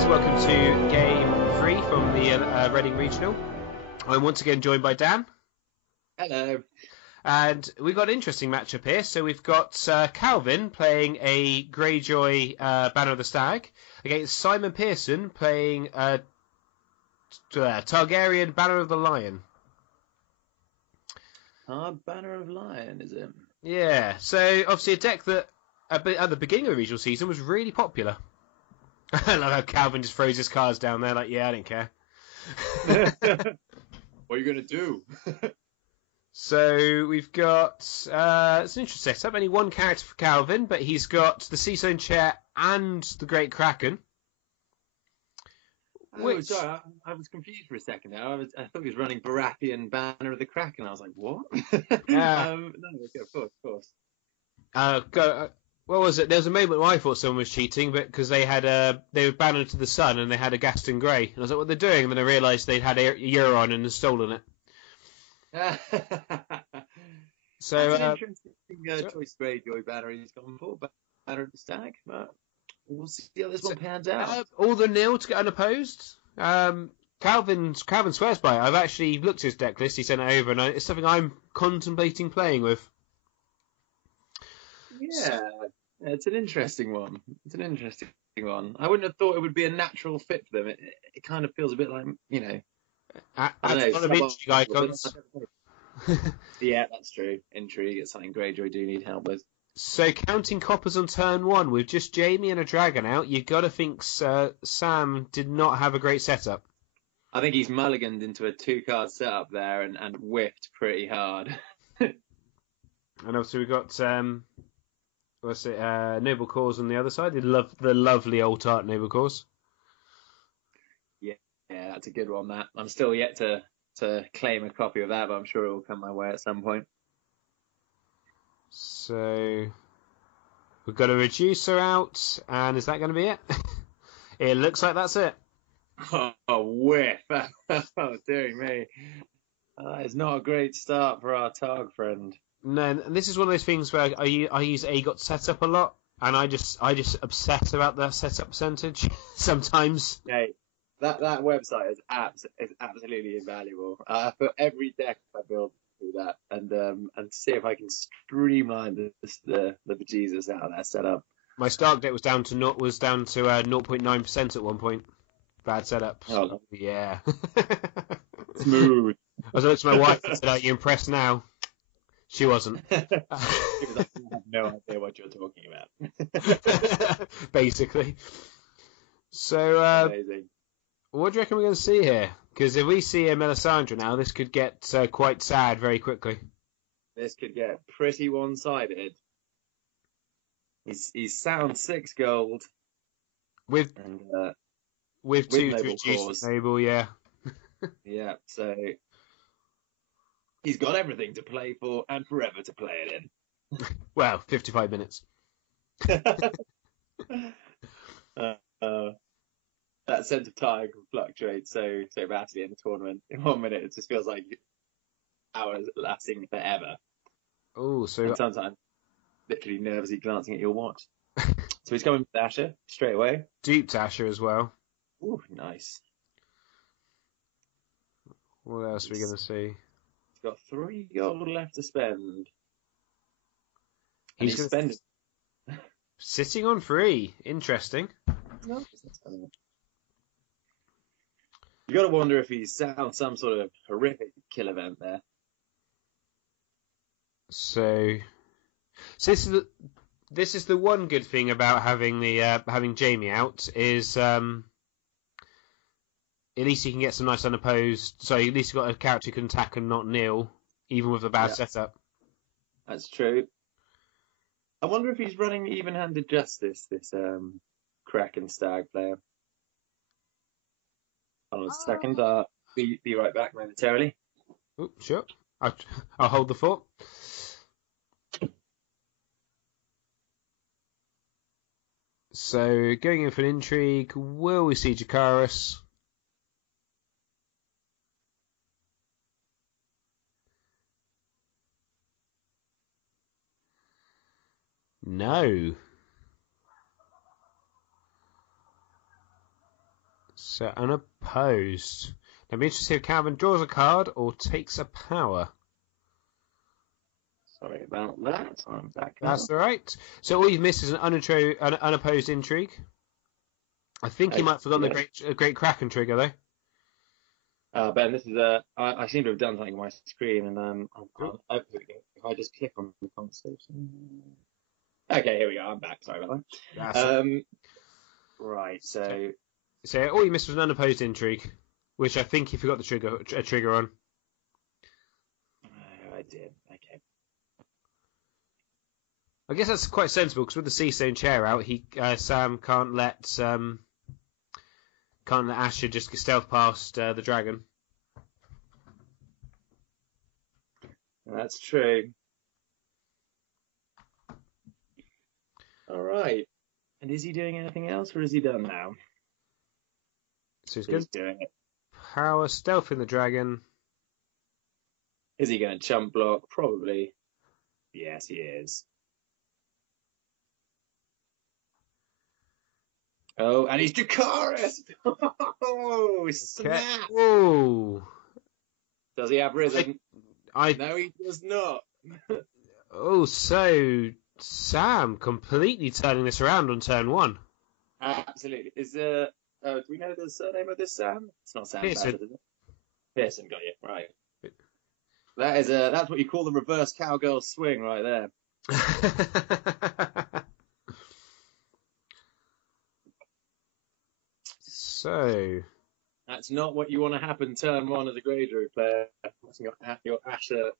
guys, welcome to Game 3 from the Reading Regional. I'm once again joined by Dan. Hello. And we've got an interesting matchup here. So we've got Calvin playing a Greyjoy Banner of the Stag against Simon Pearson playing Targaryen Banner of the Lion. Banner of Lion, is it? Yeah, so obviously a deck that at the beginning of the regional season was really popular. I love how Calvin just throws his cards down there like, yeah, I don't care. What are you going to do? So we've got, it's an interesting setup, only one character for Calvin, but he's got the Seastone Chair and the Great Kraken. Sorry, I was confused for a second there. I thought he was running Baratheon Banner of the Kraken. I was like, what? No, okay, of course. What was it? There was a moment where I thought someone was cheating, but because they were Banner to the Sun and they had a Gaston Grey. And I was like, what are they doing? And then I realised they'd had a Euron and had stolen it. So that's an interesting choice, Greyjoy Banner he's gone for, Banner of the Stag, but we'll see how this one pans out. All the nil to get unopposed. Calvin swears by it. I've actually looked at his deck list. He sent it over, and it's something I'm contemplating playing with. Yeah, it's an interesting one. I wouldn't have thought it would be a natural fit for them. It kind of feels a bit like, you know. A lot of intrigue icons. Yeah, that's true. Intrigue, it's something Greyjoy do need help with. So counting coppers on turn one with just Jamie and a dragon out, you got to think Sam did not have a great setup. I think he's mulliganed into a 2-card setup there and whiffed pretty hard. And obviously we've got Noble Cause on the other side. The lovely old art Noble Cause. Yeah, that's a good one. That I'm still yet to claim a copy of that, but I'm sure it will come my way at some point. So we've got a reducer out, and is that going to be it? It looks like that's it. Oh, whiff! Oh, dearie me. It's not a great start for our Targ friend. No, and this is one of those things where I use AGoT setup a lot, and I just obsess about the setup percentage sometimes. Yeah, that website is absolutely invaluable. For every deck I build through that, and see if I can streamline the bejesus out of that setup. My Stark deck was down to 0.9% at one point. Bad setup. Oh, yeah. Smooth. I was looking at my wife and said, "Are you impressed now?" She wasn't. Because I have no idea what you're talking about. Basically. So, amazing. What do you reckon we're going to see here? Because if we see a Melisandre now, this could get quite sad very quickly. This could get pretty one-sided. He's sound 6 gold. With 2 to reduce Noble, yeah. Yeah, so he's got everything to play for and forever to play it in. Well, 55 minutes. That sense of time can fluctuate so rapidly in the tournament. In 1 minute, it just feels like hours lasting forever. Oh, so and sometimes literally nervously glancing at your watch. So he's coming with Asher straight away. Duped Asher as well. Ooh, nice. What else are we going to see? He's got 3 gold left to spend. He's spending. Sitting on 3. Interesting. No, you got to wonder if he's sound some sort of horrific kill event there. So this is the one good thing about having Jamie out is at least he can get some nice unopposed. So at least you've got a character who can attack and not kneel, even with a bad setup. That's true. I wonder if he's running even-handed justice, this Kraken Stag player. Hold on a second. Be right back momentarily. Oh, sure. I'll hold the fort. So going in for an intrigue, will we see Jacaerys? No. So unopposed. Now, be interested to see if Calvin draws a card or takes a power. Sorry about that. I'm back now. That's all right. So all you've missed is an unopposed intrigue. I think he might have forgotten the great Kraken trigger though. Ben, this is I seem to have done something on my screen, and I'll open it if I just click on the conversation. Okay, here we go. I'm back. Sorry about that. Right. So all you missed was an unopposed intrigue, which I think he forgot the trigger on. I did. Okay. I guess that's quite sensible because with the Seastone chair out, Sam can't let Asher just stealth past the dragon. That's true. All right. And is he doing anything else, or is he done now? So he's doing it. Power stealth in the dragon. Is he going to chump block? Probably. Yes, he is. Oh, and he's Dracarys! Oh, snap! Oh. Does he have risen? No, he does not. Oh, so Sam completely turning this around on turn 1. Absolutely. Do we know the surname of this Sam? It's not Sam Pearson. Bassett, is it? Pearson, got you. Right. That's what you call the reverse cowgirl swing right there. So that's not what you want to happen turn 1 as a Greyjoy player. Your Asher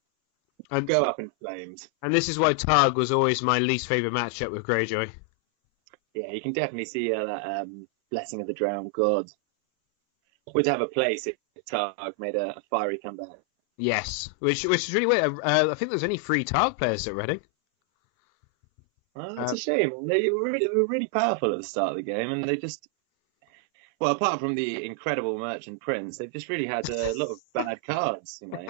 go up in flames. And this is why Targ was always my least favourite matchup with Greyjoy. Yeah, you can definitely see that Blessing of the Drowned God would have a place if Targ made a fiery comeback. Yes, which is really weird. I think there's only 3 Targ players at Reading. That's a shame. They were really powerful at the start of the game, and they just... Well, apart from the incredible Merchant Prince, they've just really had a lot of bad cards, you know.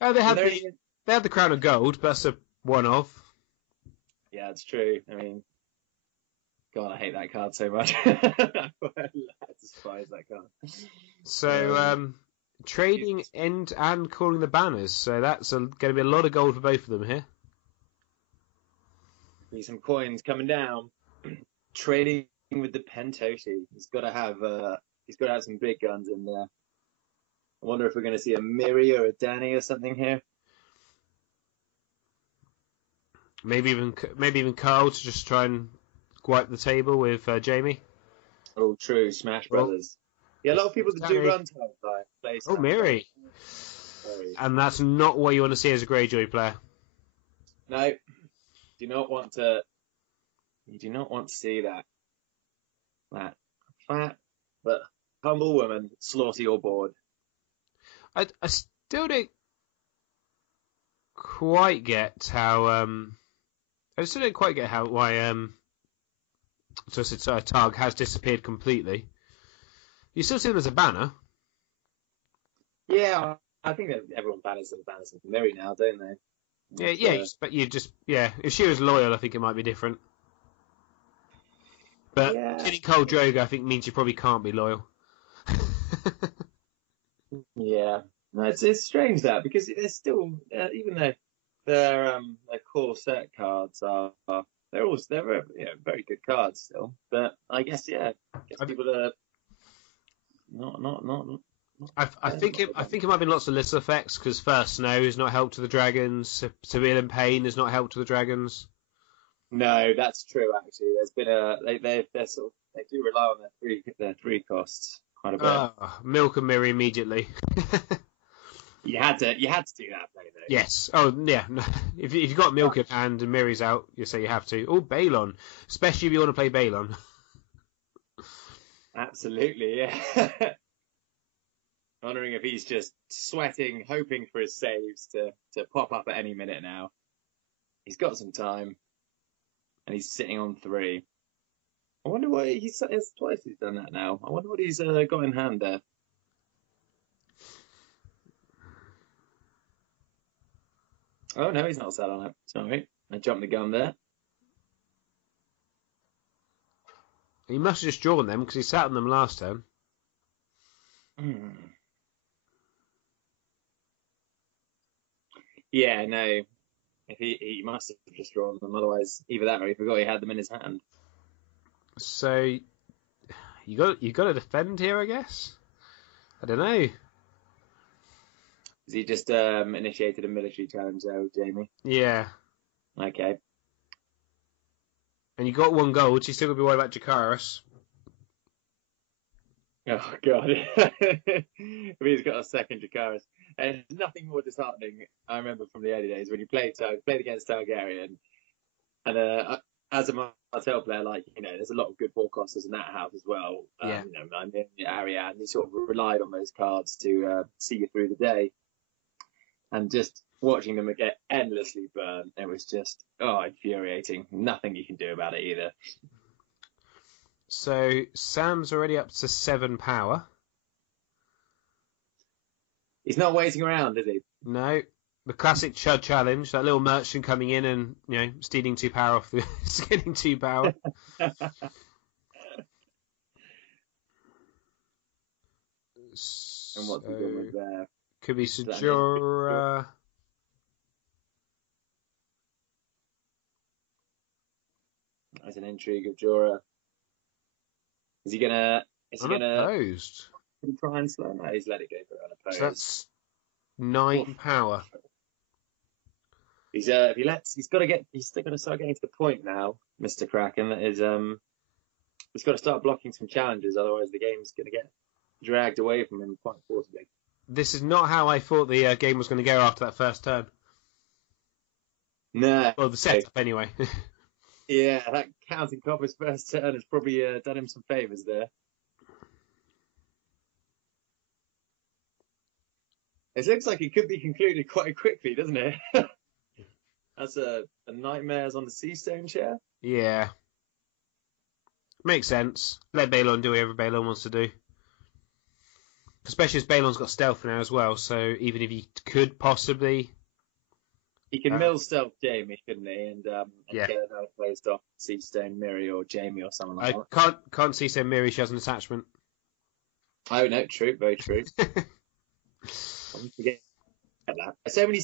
They had the Crown of Gold, but that's a one-off. Yeah, it's true. I mean, God, I hate that card so much. I despise that card. So, trading and calling the banners. So that's going to be a lot of gold for both of them here. Be some coins coming down. Trading with the Pentoshi. He's got to have some big guns in there. I wonder if we're going to see a Miri or a Danny or something here. Maybe even Carl to just try and wipe the table with Jamie. Oh, true. Smash Brothers. Yeah, a lot of people that do run time. Oh, Miri. And that's not what you want to see as a Greyjoy player. No. You do not want to see that fat but humble woman slaughter your board. I still don't quite get how why Targ has disappeared completely. You still see them as a banner. Yeah, I think that everyone banners them for Miri now, don't they? But if she was loyal, I think it might be different. But killing Khal Drogo, I think, means you probably can't be loyal. Yeah, no, it's strange that, because they're still even though their core set cards are they're very good cards still. But I guess people are not. I think it might be lots of little effects, because First Snow has not helped to the dragons. Severe in Pain has not helped to the dragons. No, that's true. Actually, there's been they do rely on their three costs quite a bit. Milk and Miri immediately. You had to do that play though. Yes. Oh yeah. If you got Milk in hand and Miri's out, you say you have to. Oh, Balon, especially if you want to play Balon. Absolutely, yeah. Wondering if he's just sweating, hoping for his saves to pop up at any minute now. He's got some time, and he's sitting on 3. I wonder what it's twice he's done that now. I wonder what he's got in hand there. Oh no, he's not sat on it. Sorry, I jumped the gun there. He must have just drawn them because he sat on them last turn. Yeah, no. If he must have just drawn them, otherwise either that or he forgot he had them in his hand. So you got to defend here, I guess. I don't know. Has he just initiated a military challenge there, Jamie? Yeah. Okay. And you got 1 gold, so you still got to be worried about Jakaris. Oh God! If he's got a second Jakaris, and there's nothing more disheartening. I remember from the early days when you played against Targaryen, and as a Martell player, like there's a lot of good forecasters in that house as well. Yeah. I mean, Ariane, you sort of relied on those cards to see you through the day, and just watching them get endlessly burnt, it was just infuriating. Nothing you can do about it either. So Sam's already up to 7 power. He's not waiting around, is he? No. The classic Chud challenge, that little merchant coming in and, stealing 2 power off the... getting 2 power. And what's he doing with there? Could be Sejora. That's an intrigue of Jorah. Is he gonna Unopposed. try and slow? No, he's let it go for unopposed. So that's 9 power. He's still got to start getting to the point now, Mr. Kraken. That is he's got to start blocking some challenges, otherwise the game's gonna get dragged away from him quite forcibly. This is not how I thought the game was going to go after that first turn. No. Well, the setup anyway. Yeah, that counting Copper's first turn has probably done him some favours there. It looks like it could be concluded quite quickly, doesn't it? That's a Nightmares on the Seastone chair. Yeah. Makes sense. Let Balon do whatever Balon wants to do. Especially as Balon's got stealth now as well, so even if he could possibly... He can mill stealth Jamie, couldn't he? And yeah. get another closed off Seastone Miri or Jamie or someone like that. I can't see Seastone Miri, she has an attachment. Oh, no, true, very true. Forget that. So many.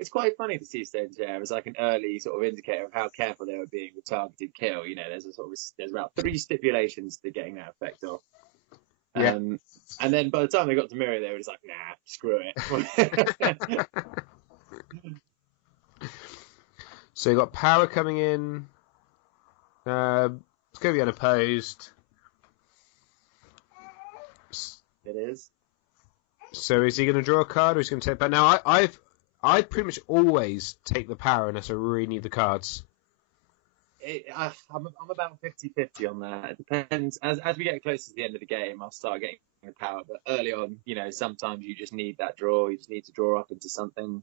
It's quite funny to see Seastone chair as like an early sort of indicator of how careful they were being with targeted kill. There's about 3 stipulations to getting that effect off. Yeah. And then by the time they got to Miri, they were just like, nah, screw it. So you got power coming in. It's going to be unopposed. It is. So is he going to draw a card or is he going to take? But now I pretty much always take the power unless I really need the cards. I'm about 50-50 on that. It depends. As we get closer to the end of the game, I'll start getting the power. But early on, sometimes you just need that draw. You just need to draw up into something.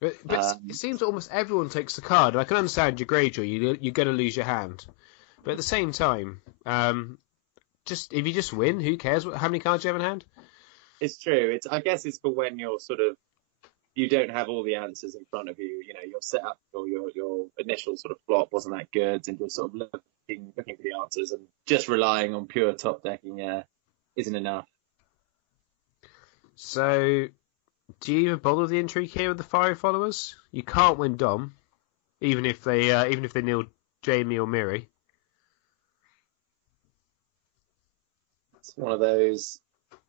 But it seems almost everyone takes the card. I can understand your Greyjoy, you're going to lose your hand. But at the same time, if you just win, who cares how many cards you have in hand? It's true. I guess it's for when you're you don't have all the answers in front of you. Your setup or your initial sort of flop wasn't that good, and you're sort of looking for the answers, and just relying on pure top decking isn't enough. So, do you even bother with the intrigue here with the Fire Followers? You can't win Dom, even if they nail Jamie or Miri. It's one of those.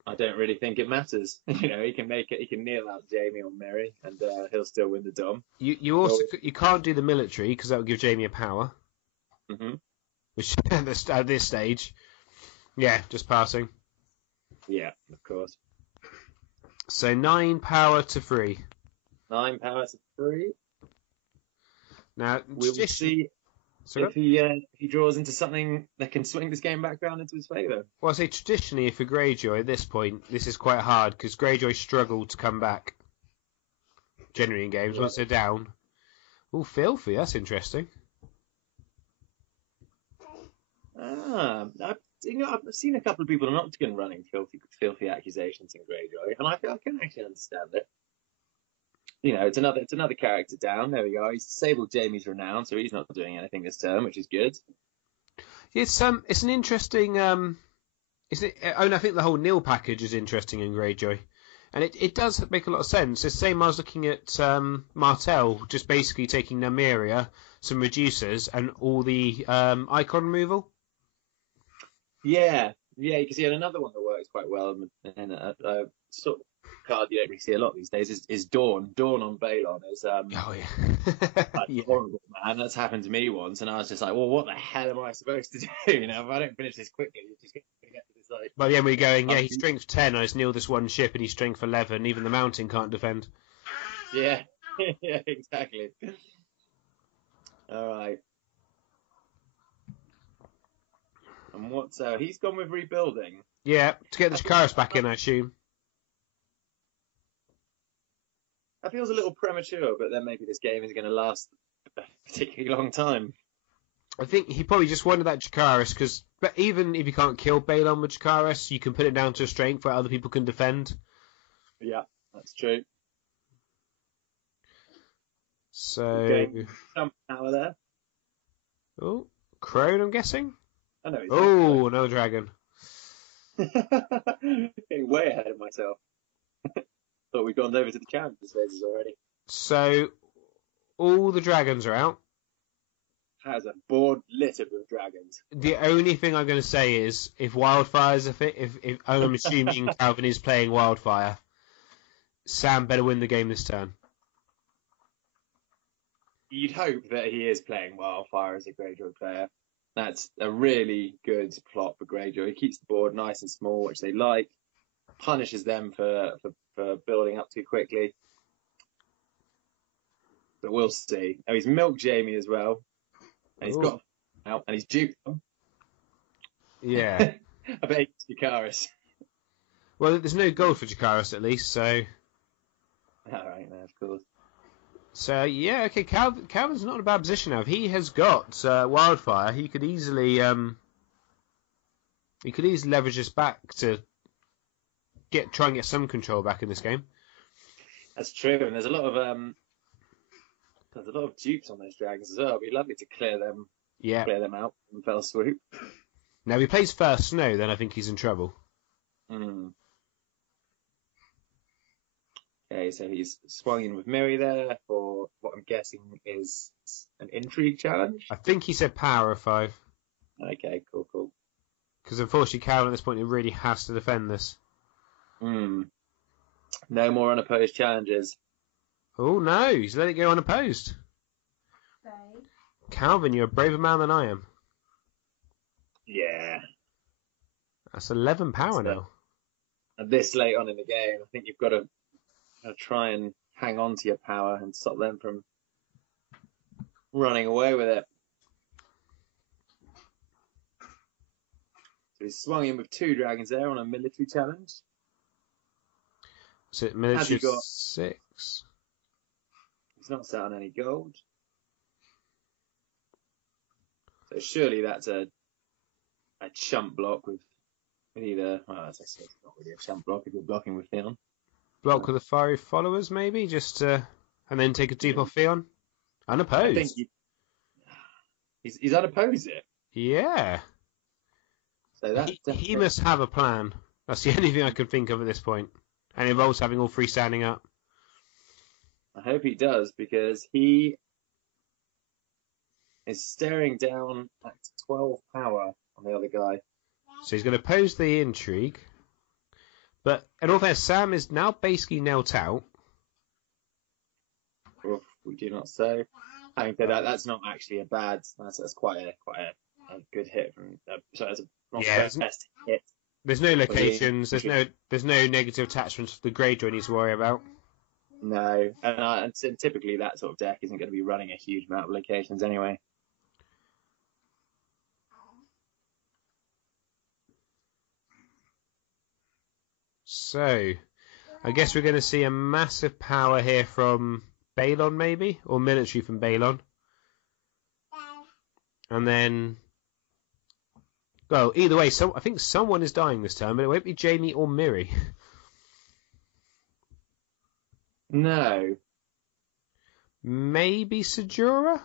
I don't really think it matters. He can make it. He can kneel out Jamie or Mary, and he'll still win the Dom. You can't do the military because that will give Jamie a power. Mm-hmm. Which at this stage, yeah, just passing. Yeah, of course. So 9 power to 3. 9 power to 3. Now we'll see. If he draws into something that can swing this game back round into his favour. Well, I say traditionally for Greyjoy at this point, this is quite hard because Greyjoy struggled to come back. Generally in games, once they're down. Oh, filthy! That's interesting. I've seen a couple of people in Octagon running filthy accusations in Greyjoy, and I can actually understand it. It's another character down. There we go. He's disabled Jamie's renown, so he's not doing anything this turn, which is good. It's an interesting I think the whole nil package is interesting in Greyjoy. And it does make a lot of sense. It's the same I was looking at Martell, just basically taking Nymeria, some reducers, and all the icon removal. Yeah, you can see another one that works quite well, and sort of card you don't really see a lot these days is Dawn. Dawn on Balon is Oh yeah. horrible, man. That's happened to me once, and I was just like, well, what the hell am I supposed to do? If I don't finish this quickly, you're just going to get to this like. By the end we're going, he's strength 10, I just kneel this one ship, and he's strength 11. Even the mountain can't defend. Yeah, yeah, exactly. All right. And what's he's gone with rebuilding. Yeah, to get the Chikaris back in, I assume. That feels a little premature, but then maybe this game is going to last a particularly long time. I think he probably just wanted that Chikaris, but even if you can't kill Balon with Chikaris, you can put it down to a strength where other people can defend. Yeah, that's true. So... Okay. Some power there. Oh, Crone, I'm guessing? I know. Oh, another dragon. Getting way ahead of myself. Thought we'd gone over to the challenges phases already. So, all the dragons are out. Has a board littered with dragons. The only thing I'm going to say is, if Wildfire's if I'm assuming Calvin is playing Wildfire, Sam better win the game this turn. You'd hope that he is playing Wildfire as a Greyjoy player. That's a really good plot for Greyjoy. He keeps the board nice and small, which they like. Punishes them for building up too quickly. But we'll see. Oh, he's milked Jamie as well. And he's got out, and he's duped them. Yeah. I bet he's Chikaris. Well, there's no gold for Chikaris at least, so... Alright, no, of course. So, yeah, okay, Calvin's not in a bad position now. If he has got Wildfire, he could easily leverage this back to try and get some control back in this game. That's true, and there's a lot of dupes on those dragons as well. It'd be lovely to clear them out in fell swoop. Now, if he plays first snow, then I think he's in trouble. Okay, so he's swung in with Miri there for what I'm guessing is an intrigue challenge. I think he said power of 5. Okay, cool. Because unfortunately, Calvin at this point, he really has to defend this. No more unopposed challenges. Oh no, he's let it go unopposed. Babe. Calvin, you're a braver man than I am. Yeah. That's 11 power now. And this late on in the game, I think you've got to try and hang on to your power and stop them from running away with it. So he's swung in with 2 dragons there on a military challenge. Is it military got 6? He's not set on any gold. So surely that's a chump block with either... Well, as I said, it's not really a chump block if you're blocking with Theon. Block with the fiery followers, maybe? And then take a deep off Theon? Unopposed. I think he's unopposed it. Yeah. So he must have a plan. That's the only thing I can think of at this point. And it involves having all 3 standing up. I hope he does, because he is staring down at 12 power on the other guy. So he's going to oppose the intrigue. But in all fairness, Sam is now basically knelt out. Oof, we do not say. Having said that, that's not actually a bad. That's quite a good hit from. That's not the best hit. There's no locations. There's no negative attachments the Greyjoy needs to worry about. No, and typically that sort of deck isn't going to be running a huge amount of locations anyway. So, I guess we're going to see a massive power here from Balon, maybe? Or military from Balon. And then... Well, either way, I think someone is dying this turn, but it won't be Jamie or Miri. No. Maybe Sajura?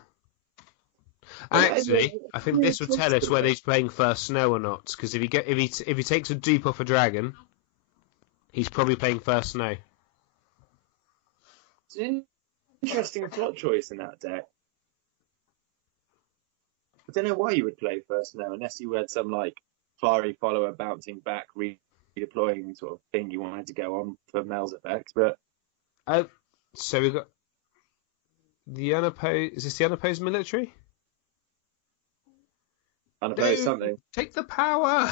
Actually, I think this will tell us whether he's playing first snow or not. Because if he takes a dupe off a dragon, he's probably playing first snow. It's an interesting plot choice in that deck. I don't know why you would play first snow unless you had some like fiery follower bouncing back, redeploying sort of thing you wanted to go on for Mel's effects. But so we've got the unopposed. Is this the unopposed military? unopposed something. Take the power.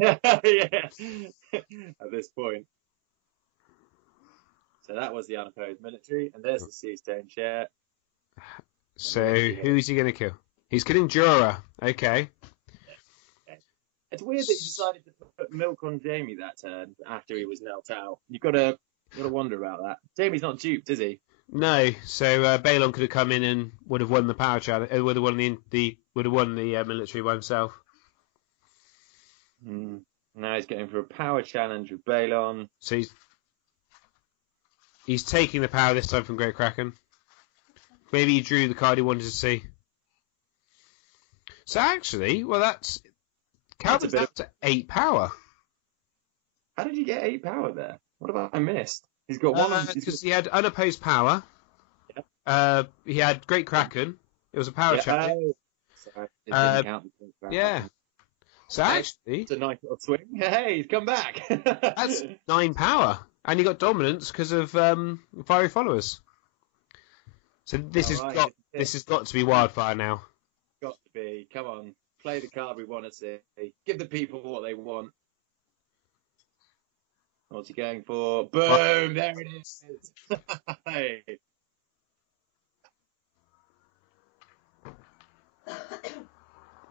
Yeah, at this point. So that was the unopposed military, and there's the sea stone chair. So who's he going to kill? He's killing Jorah. Okay. It's weird that he decided to put milk on Jamie that turn after he was knelt out. You've got to wonder about that. Jamie's not duped, is he? No. So Balon could have come in and would have won the power challenge. Would have won the military by himself. Now he's going for a power challenge with Balon. So he's taking the power this time from Great Kraken. Maybe he drew the card he wanted to see. So actually, well, Calvin's up to 8 power. How did he get 8 power there? What have I missed? He's got one. Because he had unopposed power. Yeah. He had Great Kraken. It was a power challenge. Sorry, it didn't count. Yeah. So actually, it's a nice little swing. Hey, he's come back. That's 9 power, and he got dominance because of fiery followers. So this has got to be wildfire now. Got to be. Come on, play the card we want to see. Give the people what they want. What's he going for? Boom! There it is. Hey.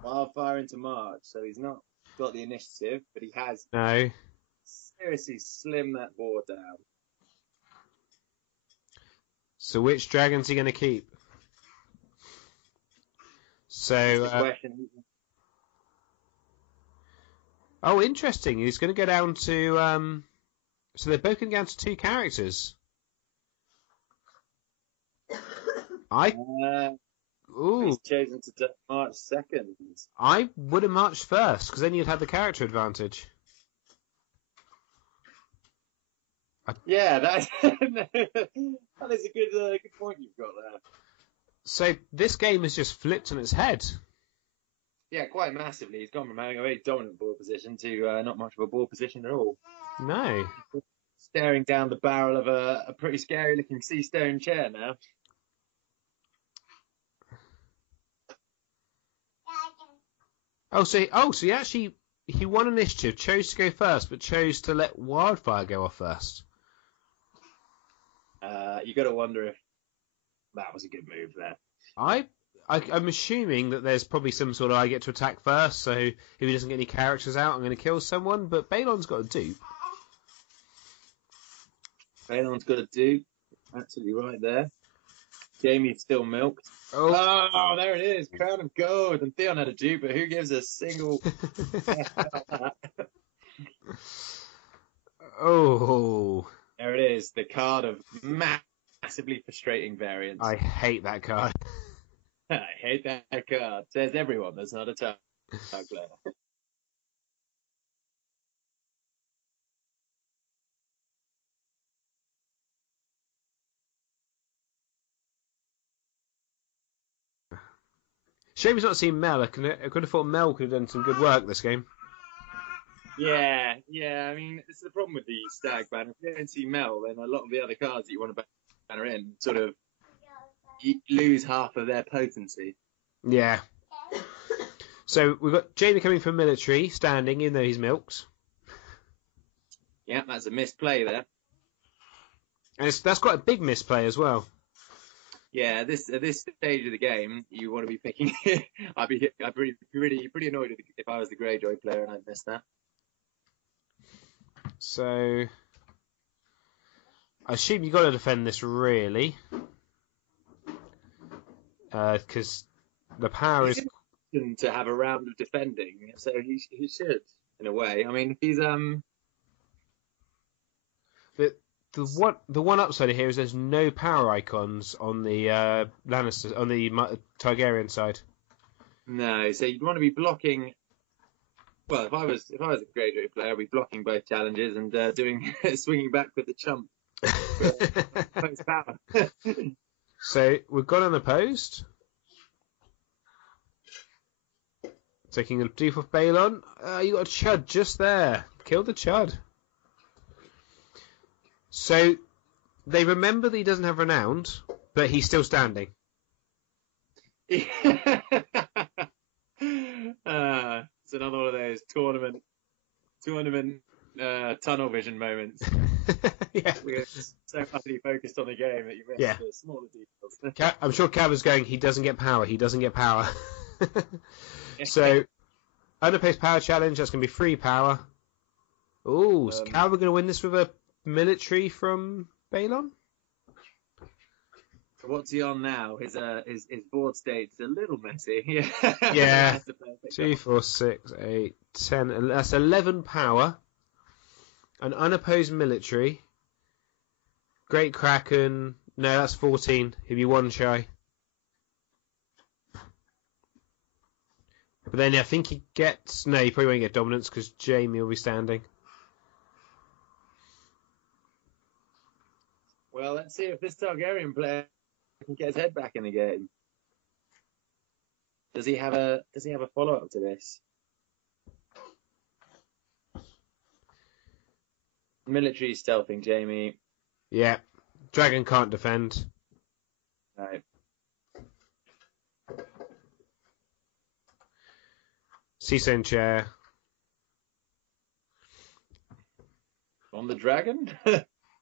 Wildfire into March, so he's not got the initiative, but he has seriously slimmed that board down. So which dragon's he going to keep? So, interesting. He's going to go down to. So they're both going down to 2 characters. He's chosen to March 2nd. I would have marched first because then you'd have the character advantage. Yeah, that is a good point you've got there. So this game has just flipped on its head. Yeah, quite massively. He's gone from having a very dominant ball position to not much of a ball position at all. No. Staring down the barrel of a pretty scary-looking sea stone chair now. So he won initiative, chose to go first, but chose to let Wildfire go off first. You got to wonder if that was a good move there. I'm assuming that there's probably some sort of I get to attack first, so if he doesn't get any characters out, I'm going to kill someone. But Balon's got a dupe. Balon's got a dupe. Absolutely right there. Jamie's still milked. Oh, there it is. Crown of Gold. And Theon had a dupe, but who gives a single... Oh. There it is. The card of massively frustrating variance. I hate that card. I hate that card. Says everyone that's not a Targ player. Shame he's not seen Mel. I could have thought Mel could have done some good work this game. Yeah. I mean, this is the problem with the Stag banner. If you don't see Mel, then a lot of the other cards that you want to banner in sort of you lose half of their potency. Yeah. So we've got Jamie coming from military, standing, even though he's milks. Yeah, that's a misplay there. And that's quite a big misplay as well. Yeah, at this stage of the game, you want to be picking. I'd be pretty annoyed if I was the Greyjoy player and I'd missed that. So I assume you got to defend this really, because the power is to have a round of defending, so he should in a way. I mean, he's The the one upside here is there's no power icons on the Lannister on the Targaryen side. No, so you'd want to be blocking. Well, if I was a Greyjoy player, I'd be blocking both challenges and doing swinging back with the chump. Post power. So we've got unopposed. Taking a deep off Balon. You got a Chud just there. Kill the Chud. So they remember that he doesn't have Renowned, but he's still standing. It's another one of those tournament tunnel vision moments. Yeah. We're so utterly focused on the game that you miss the smaller details. I'm sure Cav was going, he doesn't get power. So, unopposed power challenge, that's going to be free power. Ooh, is Cav going to win this with a military from Balon? So what's he on now? His board state's a little messy. Yeah. 2, 4, 6, 8, 10. That's 11 power. An unopposed military. Great Kraken. No, that's 14. He'd be 1 shy. But then I think he gets... No, he probably won't get dominance because Jamie will be standing. Well, let's see if this Targaryen player can get his head back in the game. Does he have a follow-up to this? Military stealthing, Jamie. Yeah. Dragon can't defend. Right. Season chair. On the dragon?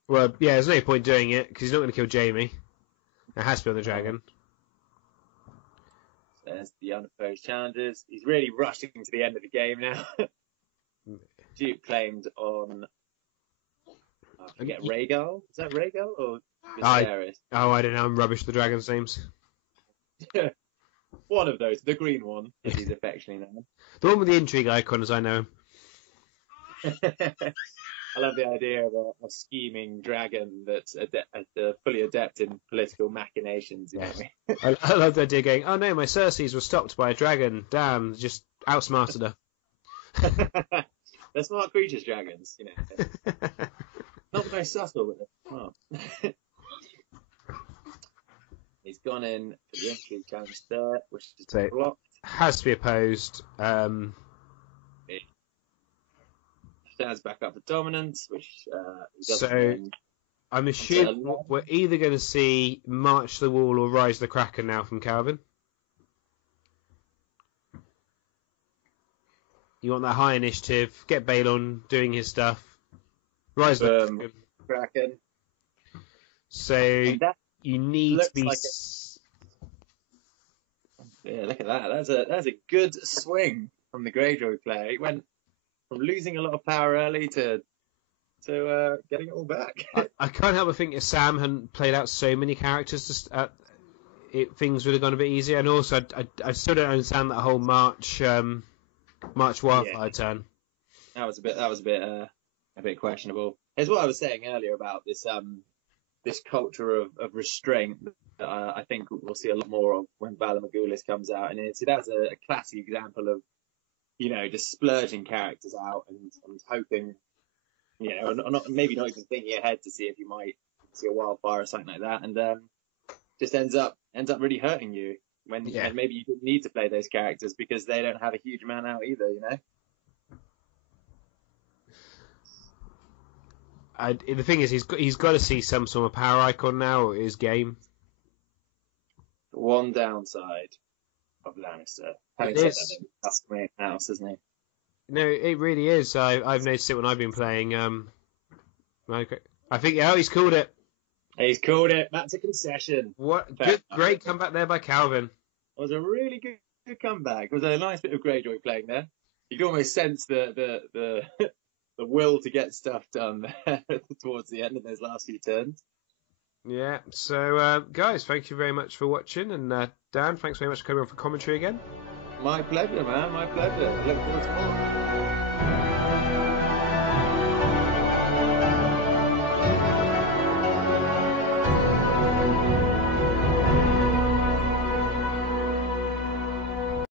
Well, yeah, there's no point doing it because he's not going to kill Jamie. It has to be on the dragon. So there's the unopposed challenges. He's really rushing to the end of the game now. Duke claimed on... I forget, Rhaegal? Is that Rhaegal or Viserys? I don't know. I'm rubbish with the dragons' names. One of those. The green one, as he's affectionately known. The one with the intrigue icon, as I know him. I love the idea of a scheming dragon that's fully adept in political machinations. You know what I mean? I love the idea of going, oh no, my Cersei's were stopped by a dragon. Damn, just outsmarted her. They're smart creatures, dragons, you know. Not very subtle, but they're smart. He's gone in for the entry challenge there, which is blocked. Has to be opposed. Stands back up for dominance, which so I'm assuming we're either going to see March the Wall or Rise the Kraken now from Calvin. You want that high initiative, get Balon doing his stuff. Rise the Kraken. So you need to be... Yeah, look at that. That's a good swing from the Greyjoy player. He went from losing a lot of power early to getting it all back. I can't help but think if Sam hadn't played out so many characters, things would have gone a bit easier. And also, I still don't understand that whole March Wildfire turn. That was a bit questionable. It's what I was saying earlier about this culture of restraint that I think we'll see a lot more of when Valar Morghulis comes out, and that's a classic example of, you know, just splurging characters out and hoping, you know, maybe not even thinking ahead to see if you might see a wildfire or something like that, and just ends up really hurting you when and maybe you didn't need to play those characters because they don't have a huge amount out either, you know. The thing is, he's got to see some sort of power icon now or his game. One downside of Lannister. Having said that, that's the main house, isn't he? No, it really is. I've noticed it when I've been playing. I think he's called it. He's called it. That's a concession. What great comeback there by Calvin. It was a really good comeback. It was a nice bit of Greyjoy playing there. You could almost sense the will to get stuff done there towards the end of those last few turns. Yeah, so guys, thank you very much for watching, and Dan, thanks very much for coming on for commentary again. My pleasure, man, my pleasure. I look forward to more.